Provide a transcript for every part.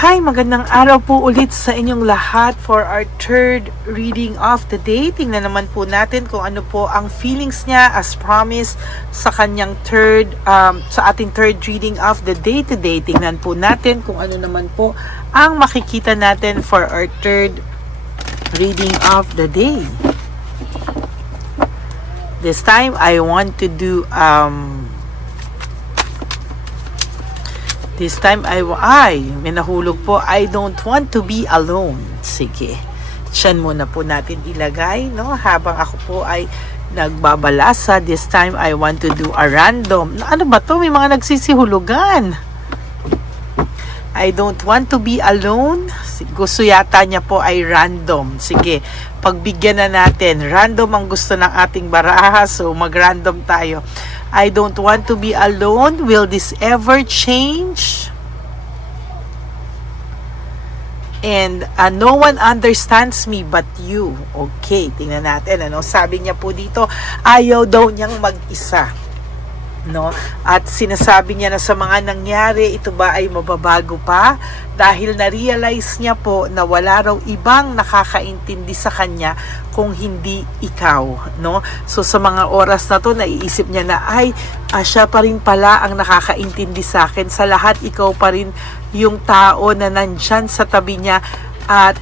Hi, magandang araw po ulit sa inyong lahat for our third reading of the day. Tingnan naman po natin kung ano po ang feelings niya as promised sa kanyang sa ating third reading of the day today. Tingnan po natin kung ano naman po ang makikita natin for our third reading of the day. This time, I want to do This time may nahulog po. I don't want to be alone. Sige. Diyan muna po natin ilagay, no? Habang ako po ay nagbabalasa. This time, I want to do a random. Ano ba to? May mga nagsisihulugan. I don't want to be alone. Gusto yata niya po ay random. Sige. Pagbigyan na natin. Random ang gusto ng ating baraha. So, mag-random tayo. I don't want to be alone. Will this ever change? And no one understands me but you. Okay, tingnan natin. Ano? Sabi niya po dito, ayaw daw niyang mag-isa. No? At sinasabi niya na sa mga nangyari, ito ba ay mababago pa? Dahil na-realize niya po na wala raw ibang nakakaintindi sa kanya kung hindi ikaw, no? So sa mga oras na to, naiisip niya na siya pa rin pala ang nakakaintindi sa akin. Sa lahat, ikaw pa rin yung tao na nandyan sa tabi niya. At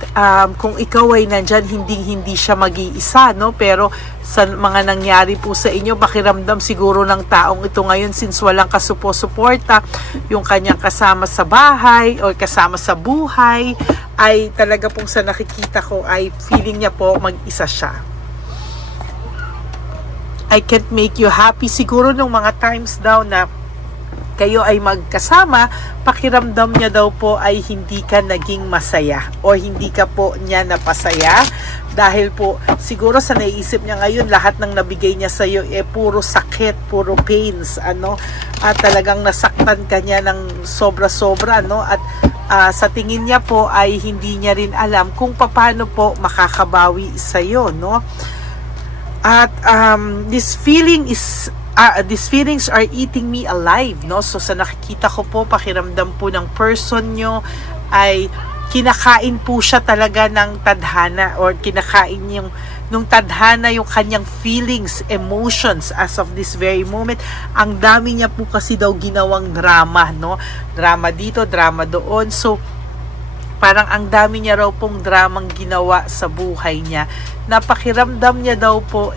kung ikaw ay nandyan, hindi siya mag-iisa, no? Pero sa mga nangyari po sa inyo, pakiramdam siguro ng taong ito ngayon, since walang kasupo-suporta, yung kanyang kasama sa bahay o kasama sa buhay, ay talaga pong sa nakikita ko ay feeling niya po mag-isa siya. I can't make you happy. Siguro nung mga times daw na kayo ay magkasama, pakiramdam niya daw po ay hindi ka naging masaya o hindi ka po niya napasaya dahil po siguro sa naiisip niya ngayon lahat ng nabigay niya sa iyo puro sakit, puro pains, at talagang nasaktan ka niya ng sobra-sobra, at sa tingin niya po ay hindi niya rin alam kung paano po makakabawi sa iyo, no? At these feelings are eating me alive, no? So sa nakikita ko po, pakiramdam po ng person nyo ay kinakain po siya talaga ng tadhana or kinakain nung tadhana yung kanyang feelings, emotions as of this very moment. Ang dami niya po kasi daw ginawang drama, no? Drama dito, drama doon. So parang ang dami niya raw pong dramang ginawa sa buhay niya. Napakiramdam niya daw po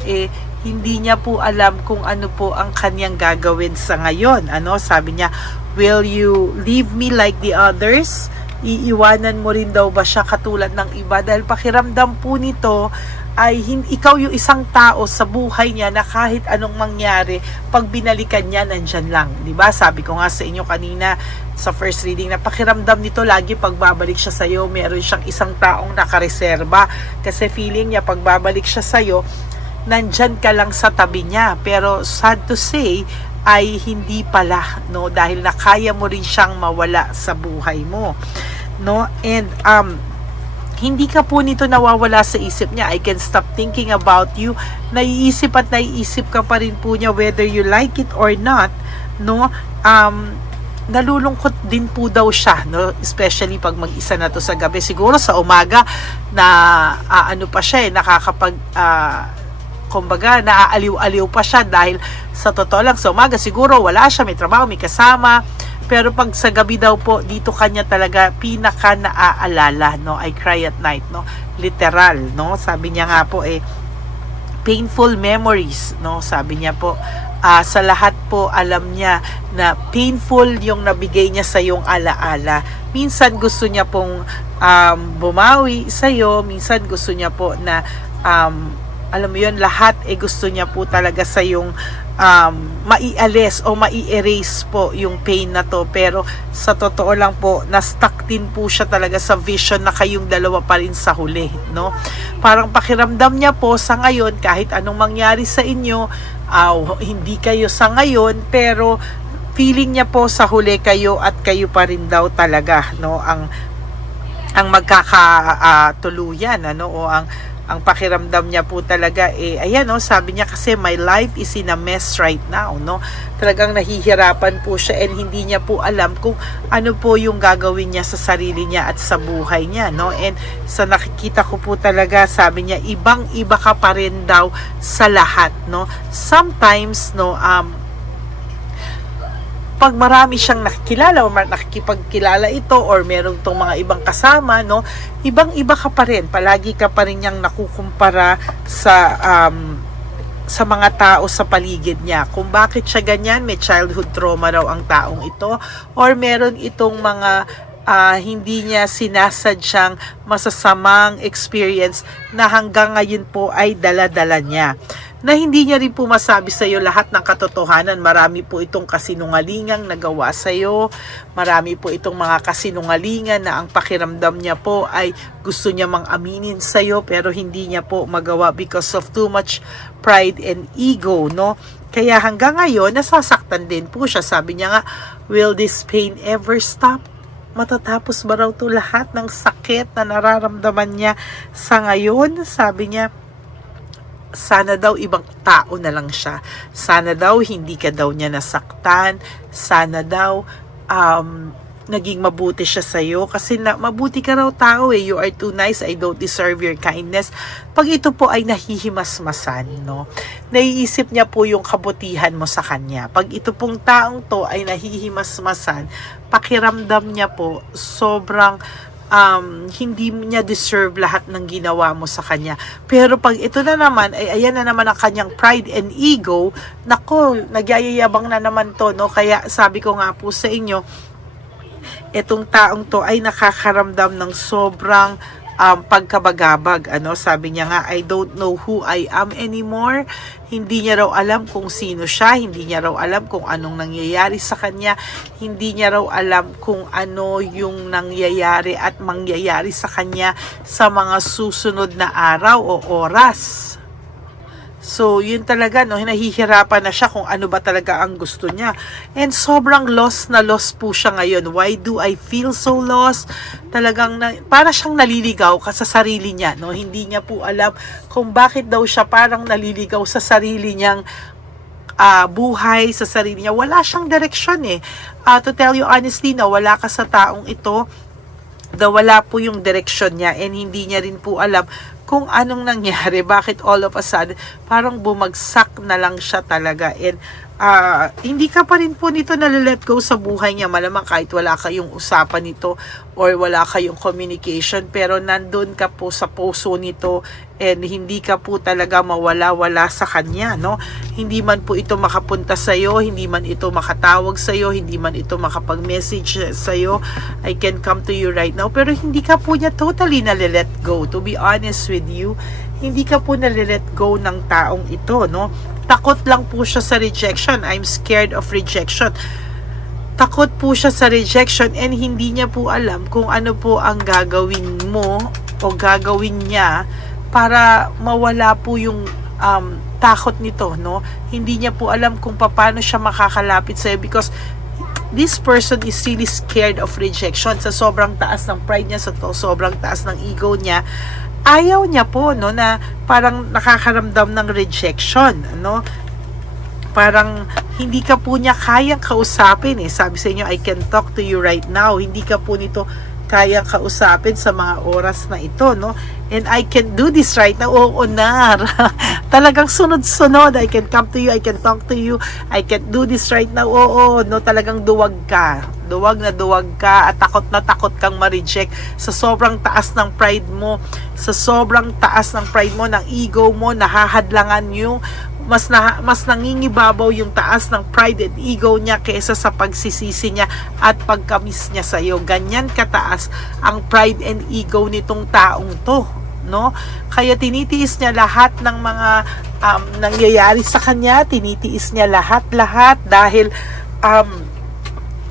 hindi niya po alam kung ano po ang kanyang gagawin sa ngayon. Sabi niya, will you leave me like the others? Iiwanan mo rin daw ba siya katulad ng iba? Dahil pakiramdam po nito ay ikaw yung isang tao sa buhay niya na kahit anong mangyari, pag binalikan niya, nandyan lang. Diba? Sabi ko nga sa inyo kanina sa first reading na pakiramdam nito lagi pagbabalik siya sa'yo, meron siyang isang taong nakareserba. Kasi feeling niya pagbabalik siya sa'yo, nandyan ka lang sa tabi niya. Pero sad to say, ay hindi pala, no? Dahil nakaya mo rin siyang mawala sa buhay mo, no? And hindi ka po nito nawawala sa isip niya. I can stop thinking about you. Naiisip at naiisip ka pa rin po niya whether you like it or not, no? Nalulungkot din po daw siya, no? Especially pag mag-isa na to sa gabi. Siguro sa umaga na pa siya, kumbaga, naaaliw-aliw pa siya dahil sa totoo lang, sa umaga siguro wala siya, may trabaho, may kasama. Pero pag sa gabi daw po, dito kanya talaga pinaka naaalala, no? I cry at night, no? Literal, no? Sabi niya nga po, painful memories, no? Sabi niya po, sa lahat po alam niya na painful yung nabigay niya sa yung alaala. Minsan gusto niya pong bumawi sa iyo, minsan gusto niya po na alam mo yun, lahat gusto niya po talaga sa yung maialis o mai-erase po yung pain na to. Pero sa totoo lang po, na-stuck din po siya talaga sa vision na kayong dalawa pa rin sa huli, no? Parang pakiramdam niya po sa ngayon, kahit anong mangyari sa inyo, hindi kayo sa ngayon, pero feeling niya po sa huli kayo at kayo pa rin daw talaga, no? Ang magkakatuluyan, o ang Ang pakiramdam niya po talaga ayan no, sabi niya kasi my life is in a mess right now, no. Talagang nahihirapan po siya and hindi niya po alam kung ano po yung gagawin niya sa sarili niya at sa buhay niya, no. And sa nakikita ko po talaga, sabi niya ibang-iba ka pa rin daw sa lahat, no. Sometimes no, pag marami siyang nakikilala o nakikipagkilala ito or merong tong mga ibang kasama, no, ibang-iba ka pa rin. Palagi ka pa rin niyang nakukumpara sa mga tao sa paligid niya. Kung bakit siya ganyan, may childhood trauma raw ang taong ito or meron itong mga hindi niya sinasadyang masasamang experience na hanggang ngayon po ay dala-dala niya. Na hindi niya rin po masabi sa iyo lahat ng katotohanan. Marami po itong kasinungalingang nagawa sa iyo. Marami po itong mga kasinungalingan na ang pakiramdam niya po ay gusto niya mang aminin sa iyo pero hindi niya po magawa because of too much pride and ego, no? Kaya hanggang ngayon, nasasaktan din po siya. Sabi niya nga, will this pain ever stop? Matatapos ba raw to lahat ng sakit na nararamdaman niya sa ngayon? Sabi niya, sana daw ibang tao na lang siya. Sana daw hindi ka daw niya nasaktan. Sana daw naging mabuti siya sa'yo. Kasi mabuti ka raw tao eh. You are too nice. I don't deserve your kindness. Pag ito po ay nahihimasmasan, no? Naiisip niya po yung kabutihan mo sa kanya. Pag ito pong taong to ay nahihimasmasan, pakiramdam niya po sobrang hindi niya deserve lahat ng ginawa mo sa kanya. Pero pag ito na naman, ay ayan na naman ang kanyang pride and ego, nako, nagyayabang na naman to, no? Kaya sabi ko nga po sa inyo, itong taong to ay nakakaramdam ng sobrang pagkabagabag, ano, sabi niya nga, I don't know who I am anymore. Hindi niya raw alam kung sino siya, hindi niya raw alam kung anong nangyayari sa kanya, hindi niya raw alam kung ano yung nangyayari at mangyayari sa kanya sa mga susunod na araw o oras. So, yun talaga, no, nahihirapan na siya kung ano ba talaga ang gusto niya. And sobrang lost na lost po siya ngayon. Why do I feel so lost? Talagang, para siyang naliligaw ka sa sarili niya, no? Hindi niya po alam kung bakit daw siya parang naliligaw sa sarili niyang buhay, sa sarili niya. Wala siyang direksyon eh. To tell you honestly, na wala ka sa taong ito, wala po yung direksyon niya and hindi niya rin po alam kung anong nangyari, bakit all of a sudden parang bumagsak na lang siya talaga and hindi ka pa rin po nito nalilet go sa buhay niya, malamang kahit wala kayong usapan nito or wala kayong communication, pero nandun ka po sa puso nito and hindi ka po talaga mawala-wala sa kanya, no? Hindi man po ito makapunta sa iyo, hindi man ito makatawag sa iyo, hindi man ito makapag-message sa iyo, I can come to you right now, pero hindi ka po niya totally nalilet go. To be honest with you, hindi ka po nalilet go ng taong ito, no? Takot lang po siya sa rejection. I'm scared of rejection. Takot po siya sa rejection and hindi niya po alam kung ano po ang gagawin mo o gagawin niya para mawala po yung takot nito, no? Hindi niya po alam kung paano siya makakalapit sa'yo because this person is really scared of rejection. Sa sobrang taas ng pride niya, sa sobrang taas ng ego niya, ayaw niya po, no, na parang nakakaramdam ng rejection, no? Parang hindi ka po niya kayang kausapin eh. Sabi sa inyo, I can talk to you right now. Hindi ka po nito kayang kausapin sa mga oras na ito, no? And I can do this right now. Oo, nar. Talagang sunod-sunod. I can come to you, I can talk to you, I can do this right now. Oo, no, talagang duwag ka. Duwag ka at takot na takot kang ma-reject sa sobrang taas ng pride mo, sa sobrang taas ng pride mo, ng ego mo, nahahadlangan yung mas nangingibabaw yung taas ng pride and ego niya kaysa sa pagsisisi niya at pagkamis niya sa iyo. Ganyan kataas ang pride and ego nitong taong to, no? Kaya tinitiis niya lahat ng mga nangyayari sa kanya, tinitiis niya lahat dahil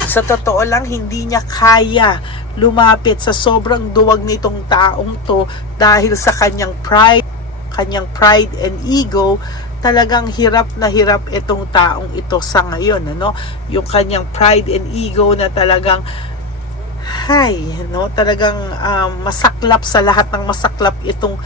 sa totoo lang, hindi niya kaya lumapit sa sobrang duwag nitong taong to dahil sa kanyang pride and ego. Talagang hirap na hirap itong taong ito sa ngayon, ano? Yung kanyang pride and ego na talagang talagang masaklap sa lahat ng masaklap itong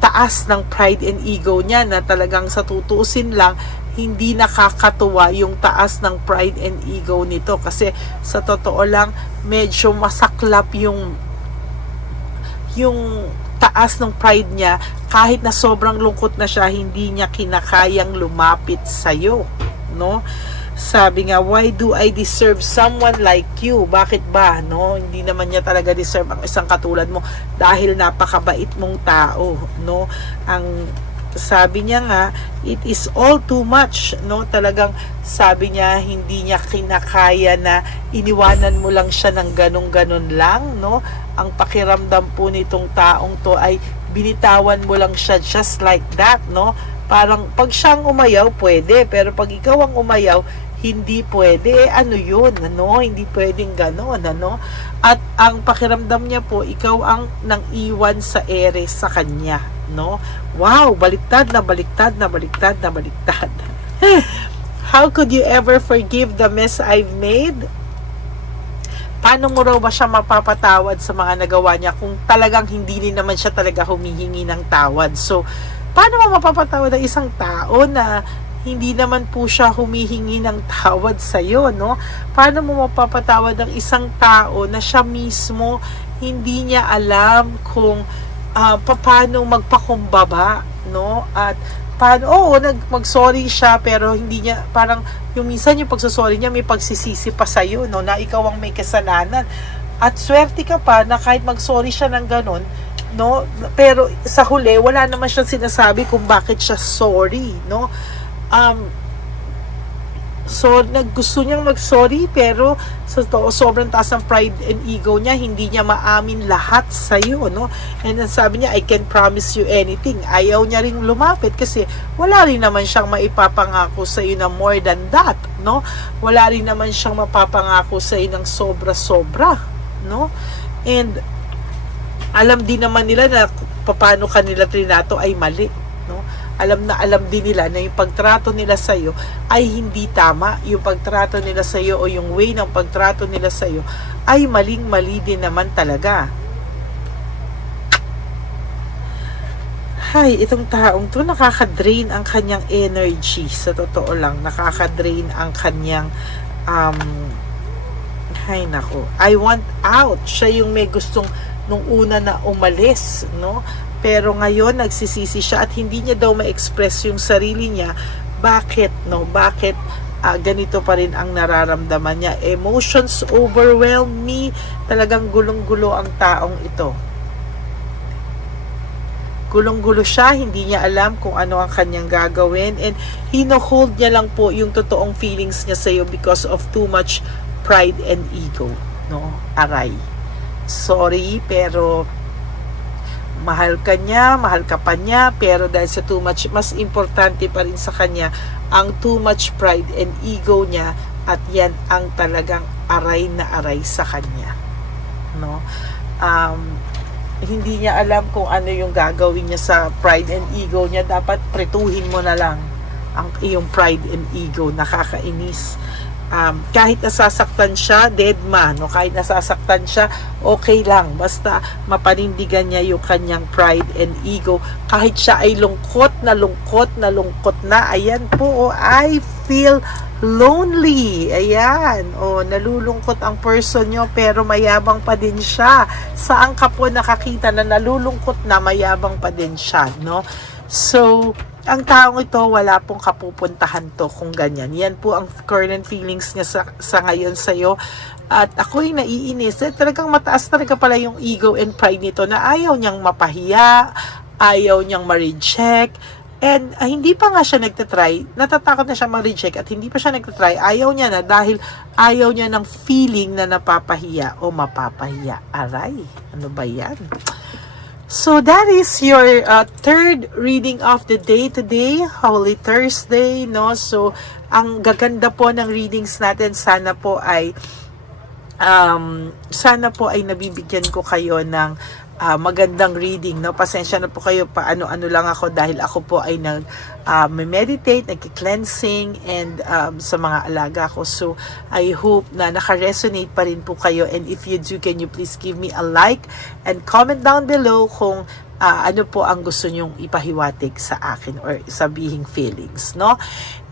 taas ng pride and ego niya na talagang sa tutuusin lang, hindi nakakatuwa yung taas ng pride and ego nito. Kasi sa totoo lang, medyo masaklap yung taas ng pride niya. Kahit na sobrang lungkot na siya, hindi niya kinakayang lumapit sa'yo, no? Sabi nga, why do I deserve someone like you? Bakit ba, no? Hindi naman niya talaga deserve ang isang katulad mo dahil napakabait mong tao, no? Ang sabi niya nga, it is all too much, no? Talagang sabi niya, hindi niya kinakaya na iniwanan mo lang siya ng ganun-ganun lang, no? Ang pakiramdam po nitong taong to ay binitawan mo lang siya just like that, no? Parang pag siyang umayaw, pwede, pero pag ikaw ang umayaw, hindi pwede. Ano yun, ano? Hindi pwedeng ganon, ano? At ang pakiramdam niya po, ikaw ang nang iwan sa ere sa kanya, no? Wow, baliktad na baliktad na baliktad na baliktad. How could you ever forgive the mess I've made? Paano mo raw ba siya mapapatawad sa mga nagawa niya kung talagang hindi rin naman siya talaga humihingi ng tawad? So, paano mo mapapatawad ang isang tao na hindi naman po siya humihingi ng tawad sa iyo, no? Paano mo mapapatawad ang isang tao na siya mismo hindi niya alam kung paano magpakumbaba, no? At paano, mag-sorry siya pero hindi niya, parang yung minsan yung pagsasorry niya may pagsisisi pa sa iyo, no? Na ikaw ang may kasalanan. At swerte ka pa na kahit mag-sorry siya ng ganun, no? Pero sa huli wala naman siyang sinasabi kung bakit siya sorry, no? So gusto niyang mag-sorry pero sobrang taas ng pride and ego niya, hindi niya maamin lahat sa iyo, no? And then sabi niya, I can promise you anything. Ayaw niya ring lumapit kasi wala rin naman siyang maipapangako sa iyo na more than that, no? Wala rin naman siyang mapapangako sa iyo ng sobra-sobra, no? And alam din naman nila na paano kanila trinato ay mali, no? Alam na alam din nila na yung pagtrato nila sa iyo ay hindi tama. Yung pagtrato nila sa iyo o yung way ng pagtrato nila sa iyo ay maling-mali din naman talaga. Hay, itong taong to nakaka-drain ang kanyang energy. Sa totoo lang, nakaka-drain ang kanyang hay nako. I want out. Siya yung may gustong nung una na umalis, no? Pero ngayon nagsisisi siya at hindi niya daw ma-express yung sarili niya. Bakit, no? Bakit ganito pa rin ang nararamdaman niya? Emotions overwhelm me. Talagang gulong-gulo ang taong ito. Gulong-gulo siya, hindi niya alam kung ano ang kanyang gagawin, and hino-hold niya lang po yung totoong feelings niya sa iyo because of too much pride and ego, no? Aray. Sorry, pero mahal ka niya, mahal ka pa niya, pero dahil sa too much, mas importante pa rin sa kanya ang too much pride and ego niya, at yan ang talagang aray na aray sa kanya, no? Hindi niya alam kung ano yung gagawin niya sa pride and ego niya. Dapat pretuhin mo na lang ang iyong pride and ego. Nakakainis. Kahit nasasaktan siya, dead man, no? Kahit nasasaktan siya, okay lang, basta mapanindigan niya yung kanyang pride and ego. Kahit siya ay lungkot na, ayan po, I feel lonely, ayan, nalulungkot ang person nyo pero mayabang pa din siya. Saan ka po nakakita na nalulungkot na mayabang pa din siya, no? So ang taong ito, wala pong kapupuntahan to kung ganyan. Yan po ang current feelings niya sa ngayon sa'yo. At ako'y naiinis. Talagang mataas talaga pala yung ego and pride nito na ayaw niyang mapahiya, ayaw niyang ma-reject. And hindi pa nga siya nagtatry, natatakot na siya ma-reject at hindi pa siya nagtatry. Ayaw niya na dahil ayaw niya ng feeling na napapahiya o mapapahiya. Aray, ano ba yan? So that is your third reading of the day today, Holy Thursday, no? So ang gaganda po ng readings natin, sana po ay nabibigyan ko kayo ng magandang reading, no? Pasensya na po kayo, ano lang ako dahil ako po ay meditate, nagki-cleansing and sa mga alaga ko. So I hope na naka-resonate pa rin po kayo, and if you do, can you please give me a like and comment down below kung ano po ang gusto nyong ipahiwatig sa akin or sabihing feelings, no?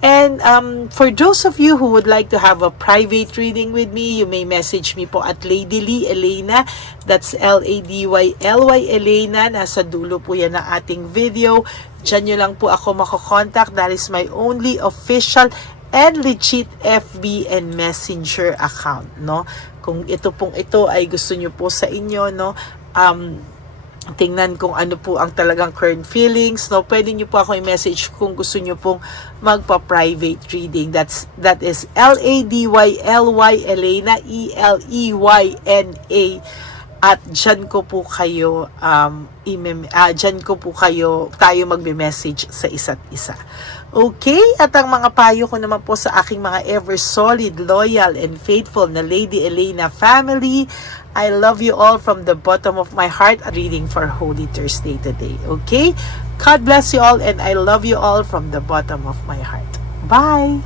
And for those of you who would like to have a private reading with me, you may message me po at Lady Lee Elena. That's Ladyly Elena. Nasa dulo po yan ng ating video. Diyan nyo lang po ako makokontak. That is my only official and legit FB and Messenger account, no? Kung ito ay gusto nyo po sa inyo, no? Tingnan kung ano po ang talagang current feelings, no? Pwede nyo po ako i-message kung gusto nyo pong magpa-private reading. That is Ladyly Elena, Eleyna, at dyan ko po kayo tayo magme-message sa isa't isa. Okay? At ang mga payo ko naman po sa aking mga ever solid, loyal, and faithful na Lady Elena family, I love you all from the bottom of my heart. Reading for Holy Thursday today. Okay? God bless you all, and I love you all from the bottom of my heart. Bye!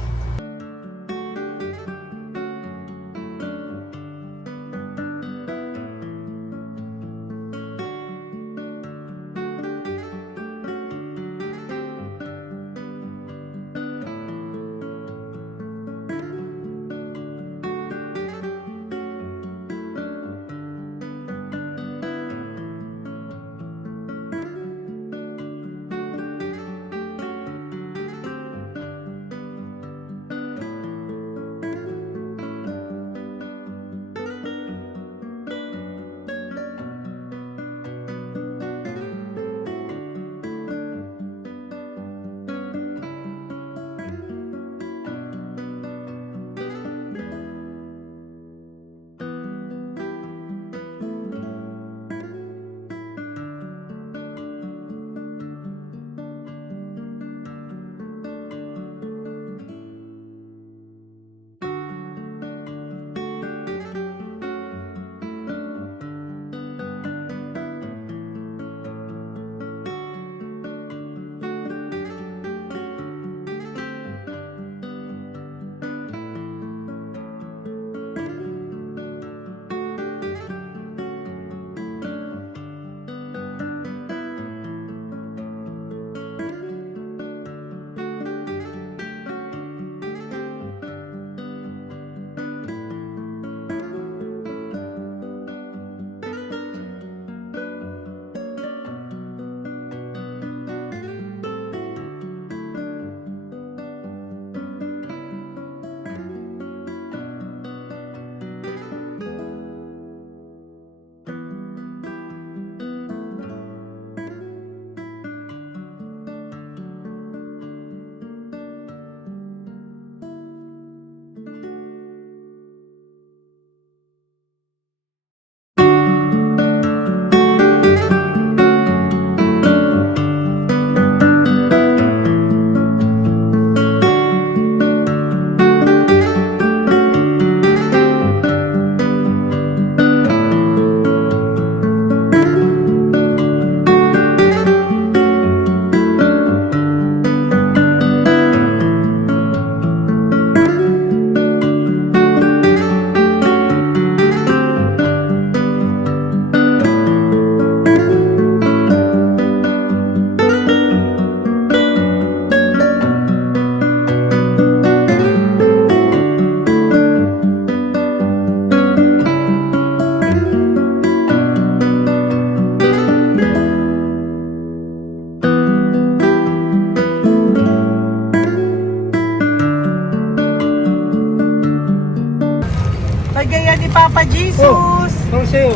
Pagaya ni Papa Jesus. How sa'yo?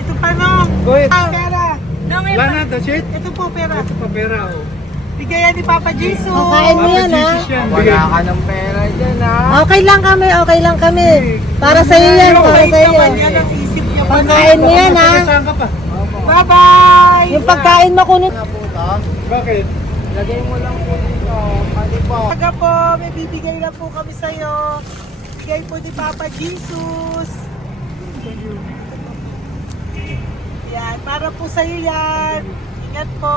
Ito pa no. Go ahead. Pera. Wala na, that's it? Ito po pera. Ito pa pera, oh. Bigaya ni Papa Jesus. Kain mo yan, ha? Jesus yan. Wala ka ng pera dyan, ha? Okay lang kami. Para sa iyo yan, para sa iyo. Naman yan ang isip niya. Pagkain mo yan, ha? Saan ka pa? Bye-bye. Yung pagkain mo kunot. Bakit? Lagay mo lang po dito. Pati po. Pagka po, may bibigay lang po kami sa'yo. Bigay po ni Papa Jesus. Yan, para po sa'yo yan. Ingat po.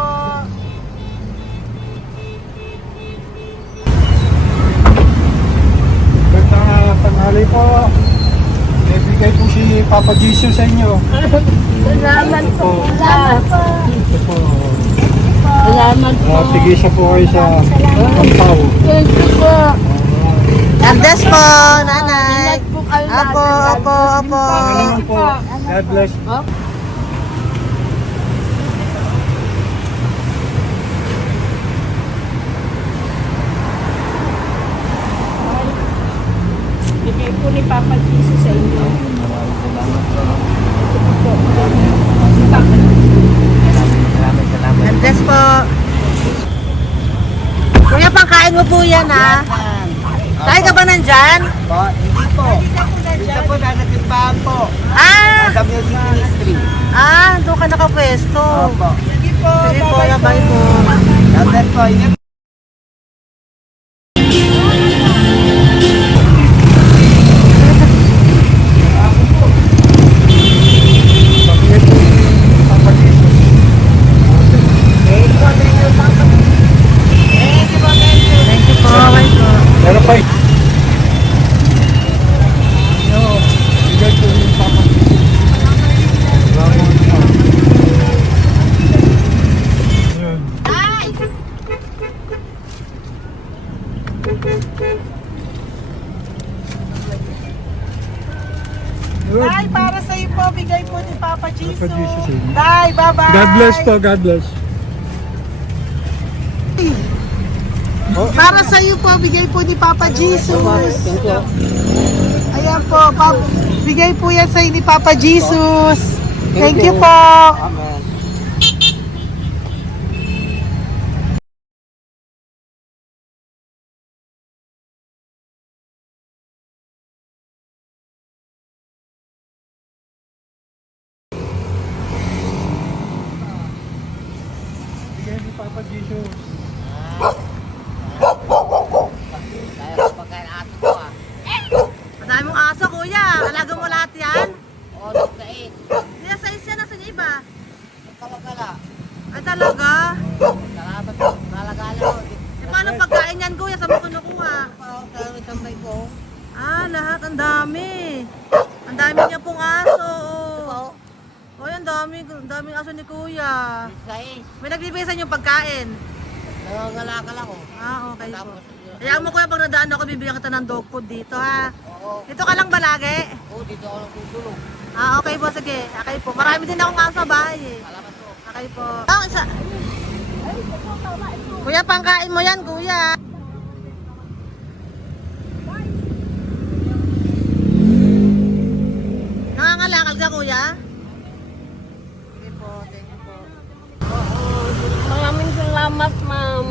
Gandang tanghali po. May bigay po si Papa Jesus sa inyo. Salamat po. Salamat po. Ito po. Salamat po. Tigisa po kayo sa Ampaw. Thank you po. God bless po, nanay. Ingat po kayo lahat. Opo. Pangalaman po. God bless. Oh. Bigay po ni Papa Jesus sa inyo. God bless po. Kuya, pangkain mo po yan, ha? Tayo ka ba nandyan? Hindi po. Dito po, nanatimbahan po. Ah! Sa Music Ministry. Doon ka nakapwesto. Opo. Sige po, bye po. Dapat po, ingat. Thank you po, bye po. Meron pa. Bigay po yung Papa. Ayan. Good. Tay, para sa iyo po, bigay po ni Papa Jesus. Papa Jesus, amen. Tay, bye-bye. God bless po, God bless. Para sa iyo po, bigay po ni Papa Jesus. Ayan po, bigay po yan sa ni Papa Jesus. Thank you po. Amen. Bigay ni Papa Jesus. Madami mong aso, kuya. Alaga mo lahat yan? O, nagkait. Hindi na size yan, nasa yung iba. Kalagala. Ay, talaga? Salamat po. Kalagala po. Paano pagkain yan, kuya? Saan mo kinukuha? Sa tambay ko. Lahat. Ang dami. Ang dami niya pong aso. Oy, ang daming aso ni kuya. Sais. May nagbibigay sa inyo pagkain. Nangangalakal ako. Okay po. Tapos, Kaya mo kuya, pag nadaan ako, bibigyan kita ng dog food dito, ha? oo. Dito ka lang ba lagi? Dito ako lang tutulog. Okay po, sige. Okay po. Marami din akong aso sa bahay, eh. Salamat po. Okay po. Isa. Kuya, pangkain mo yan, kuya. Nangangalakal ka, kuya? Sige po, thank you po. Maraming salamat, ma'am.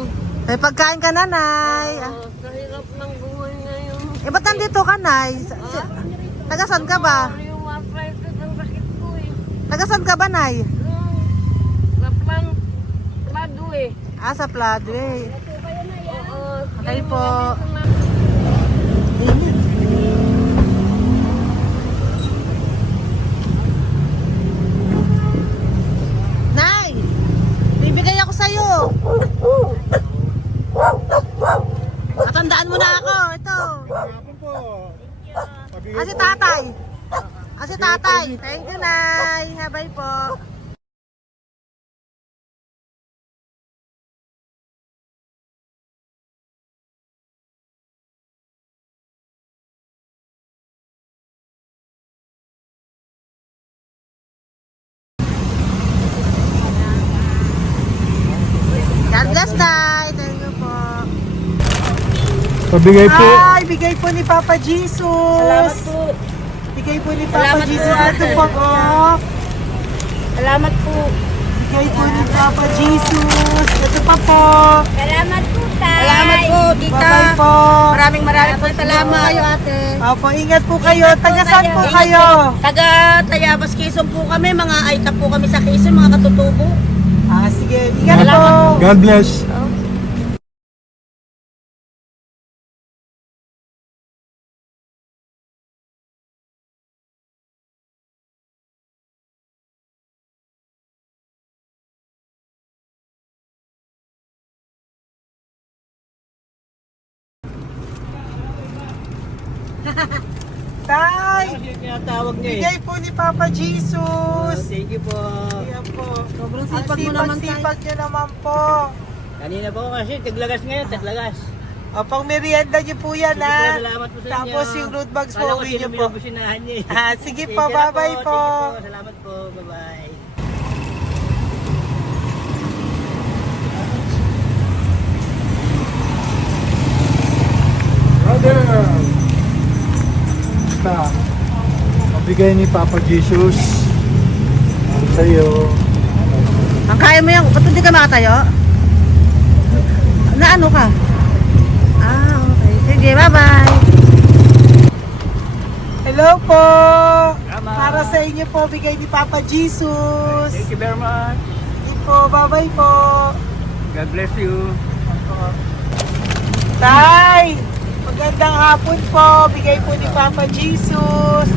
May pagkain ka, nanay. Sa hirap ng buhay ngayon. Ba't nandito ka, nay? Tagasan ka ba? Yung arthritis ang sakit ko eh. Tagasan ka ba, nay? Sa plado eh. Sa Pladway. Oo. Okay po. Nay! Bibigay ako sa'yo. Matandaan mo na ako. Ito. Hapon po. Pabigay Si po. tatay. Si tatay. Thank you, Nay. Habay po. God bless, Nay. Thank you po. Pabigay po. Ay, bigay po ni Papa Jesus. Salamat po. Bigay po ni Papa Salamat po, Jesus. ate. Ito po. Salamat po. Bigay po ni Papa Jesus. Ito pa po. Salamat po, tay. Salamat po, tita. Bye-bye po. Maraming po salamat. Kayo, ate. Opo, ingat po kayo. Tagasan po kayo. Taga Tayabas, Quezon po kami. Mga aita po kami sa Quezon, mga katutubo. Sige, ingat po. God bless. Nay! Kasi tinatawag niya eh. Bigay po ni Papa Jesus. Thank you po. Ayan po. Sobrang Ang sipag mo naman tayo. sipag nyo naman po. Kanina po kasi taglagas ngayon, taglagas. O, pang merienda nyo po yan, Sige po, ha? salamat po sa inyo. Tapos yung road bags po, Kala ko uwi sino nyo mo po. yung businahan niya eh. Ah, sige po, Thank you na bye-bye po. Thank you po, salamat po, bye-bye. Brother! Basta, pabigay ni Papa Jesus. Ang sa'yo. Ang kaya mo yan, ba't hindi ka makatayo? Na ano ka? Ah, okay. Sige, bye-bye. Hello po. Tama. Para sa inyo po, bigay ni Papa Jesus. Thank you very much. Sige po, bye-bye po. God bless you. Tay! Magandang hapon po. Bigay po ni Papa Jesus.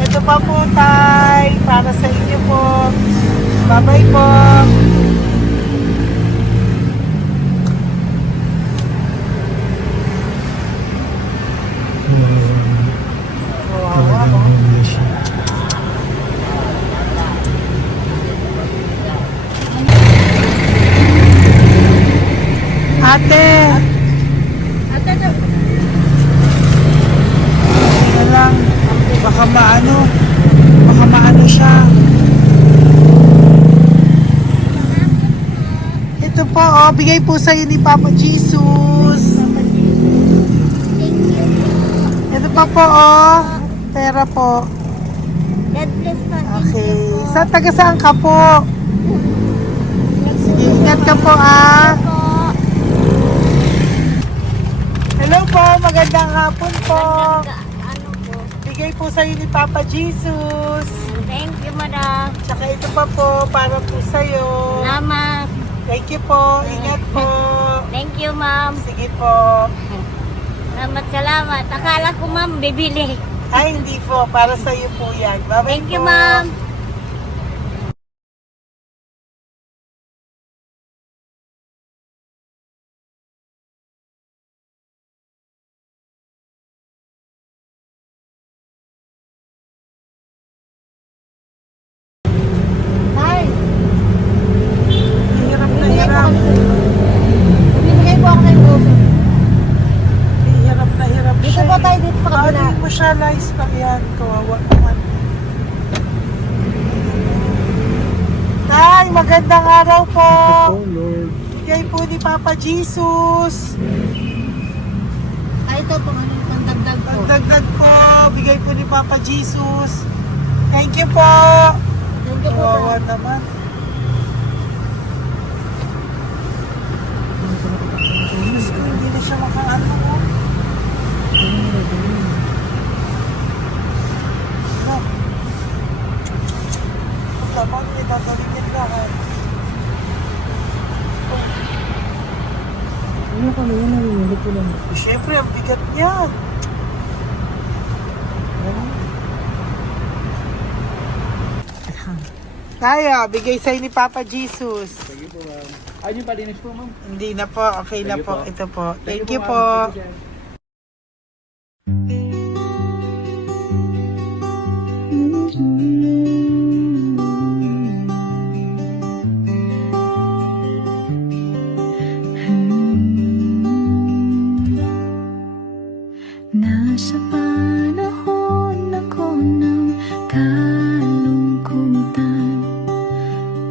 Ito pa po, Tay. Para sa inyo po. Bye-bye po. Ate! Teka lang. Baka maano siya. Ito po, oh, bigay po sa'yo ni Papa Jesus. Ito pa po, oh. Pera po. God bless po. Okay. Taga saan ka po? Sige, ingat ka po, ah. Hello po, magandang hapon po. Ano po? Bigay po sa'yo ni Papa Jesus. Thank you, madam. Tsaka ito pa po, para po sa'yo. Salamat. Thank you po, ingat po. Thank you, ma'am. Sige po. Salamat. Akala ko, ma'am, bibili. Ay, hindi po, para sa'yo po yan. Bye-bye Thank you, po. ma'am. Hirap na hirap. Binigay po ako ng goso. Hirap na hirap Dito siya. po tayo, dito sa kabila. Bawalin mo siya, Lice, pa yan. Kawawa naman. Tay, magandang araw po. Oh Lord. Bigay po ni Papa Jesus. Ay, ito po, ano, pantagdag po. Dagdag po, bigay po ni Papa Jesus. Thank you po. Thank you po. Kawawa naman. Diyos ko, hindi na siya makaano. Tama, may tatalingin lahat. Ano kami yan, narinig ko lang. Siyempre, ang bigat niyan. Kaya, bigay sa'yo ni Papa Jesus. Sige po, ma'am. Ayun yung palinis po, ma'am. Hindi na po, okay na Thank you po. po. Ito po. Thank you ma'am. po. Thank you, sir. Nasa panahon ako ng kalungkutan,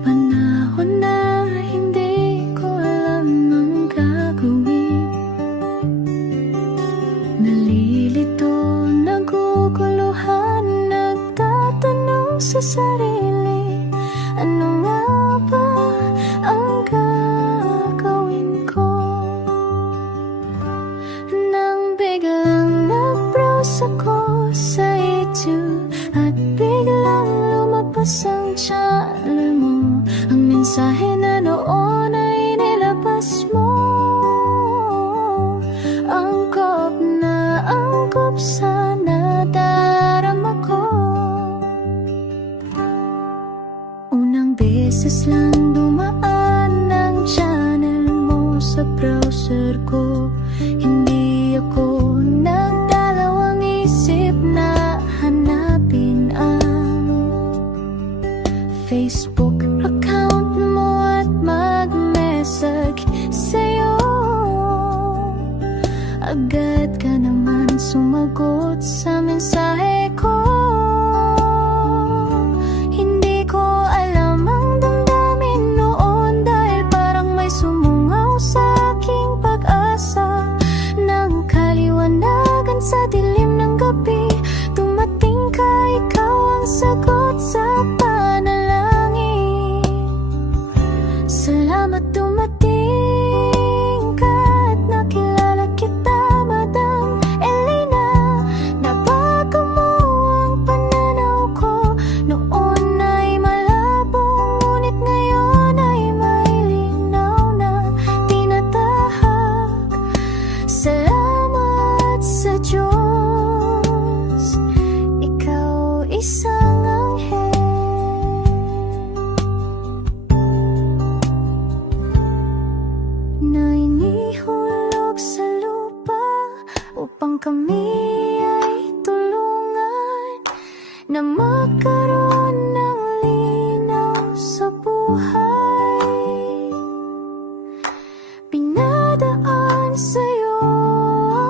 panahon na hindi ko alam ang gagawin. Nalilito, naguguluhan, nagtatanong sa sarili, ano nga ba ang gagawin ko? Nang biglang nag-browse ako sa YouTube at biglang lumabas ang channel mo, ang mensahe na noon ay nilabas mo. Angkop sa nadarama ko. Unang beses lang dumaan ang channel mo sa browser ko. Hindi ako nagdalawang isip na Facebook account mo at mag-message sa'yo. Agad ka naman sumagot sa mensahe ko. Hindi ko alam ang damdamin noon, dahil parang may sumungaw sa aking pag-asa. Nang kaliwanagan sa dilim ng gabi, dumating ka, ikaw ang sagot sa panalangin. Salamat dumating ka at nakilala kita, Madam Elena. Nabago mo ang pananaw ko. Noon ay malabo, ngunit ngayon ay may linaw na tinatahak. Salamat sa Diyos, ikaw isang anghel na inihulog sa lupa upang kami ay tulungan na magkaroon ng linaw sa buhay. Pinadaan sa'yo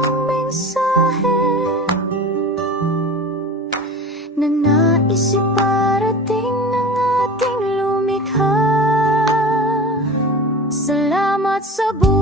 ang mensahe na nais iparating ng ating lumikha. Salamat sa buhay.